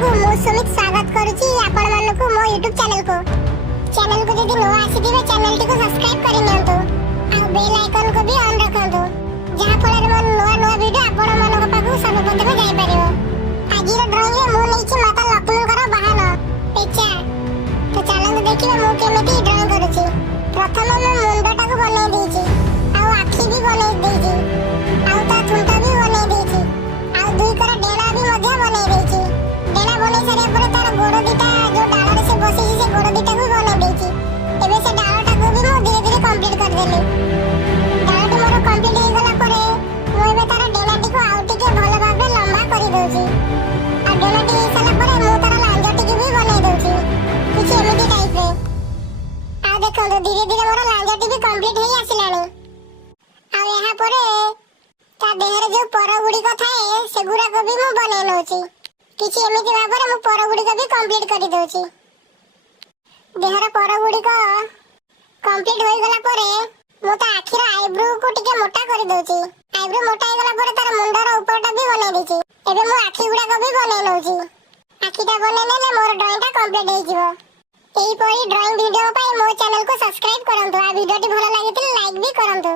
को मो सुमित स्वागत करूची आपण मानको मो YouTube चैनल को जदी नो आसीदिबे चैनल टी को सब्सक्राइब करि नियंतो आ बेल आइकन को भी ऑन रखंतो जहा फଳରେ मन नवा नवा वीडियो आपण मानको पाखु सर्वप्रथम जाई परियो। आजिर ड्राइंग रे मो नेछि माता लक्ष्मीकर बाहन पेचा तो चलन देखिबे मो केमिति ड्राइंग करूची। प्रथम मो मुंडटा को बनै देछि आ आखि भी बनै देछि आ ता थुंटा भी बनै देछि आ दुई कर डेला भी मध्य बनै देछि। डेला बनै सरे पर तार गोड़ दिटा जो डाल रे से बसी से गोड़ दिटा को बनै देछि। एबे से डालटा को भी मो धीरे धीरे कंप्लीट कर देली। डालटी मोर कंप्लीट हो गला परे मो एबे तार डेलाटी को आउट के भलो भाबे लंबा करि दोछि आ डेलाटी सला परे मो तार लांजटी के भी बनै दोछि कुछ एमिति टाइप रे। आ देखो धीरे धीरे मोर लांजटी भी कंप्लीट हो आसिलानी। आ यहा परे ता देहरे जो पर गुडी को थाए सेगुरा को भी मो बनै नोछि किछि एमिति भाबरे मो पर गुडी को भी कंप्लीट करि दोछि। देहर पर गुडी को कंप्लीट होई गला परे मो ता आखिर आईब्रो को टिके मोटा करि दोछि। आईब्रो मोटा हो गला परे तार मुंडर ऊपरटा भी बनै दिछि। एबे मो आखि गुडा को भी बनै नोछि। आखिटा बनै नेले मोर ड्राइंगटा कंप्लीट होई जिवो। एई परी ड्राइंग वीडियो पाई मो चैनल को सब्सक्राइब करंतु। आ वीडियोटी भलो लागितले लाइक भी करंतु।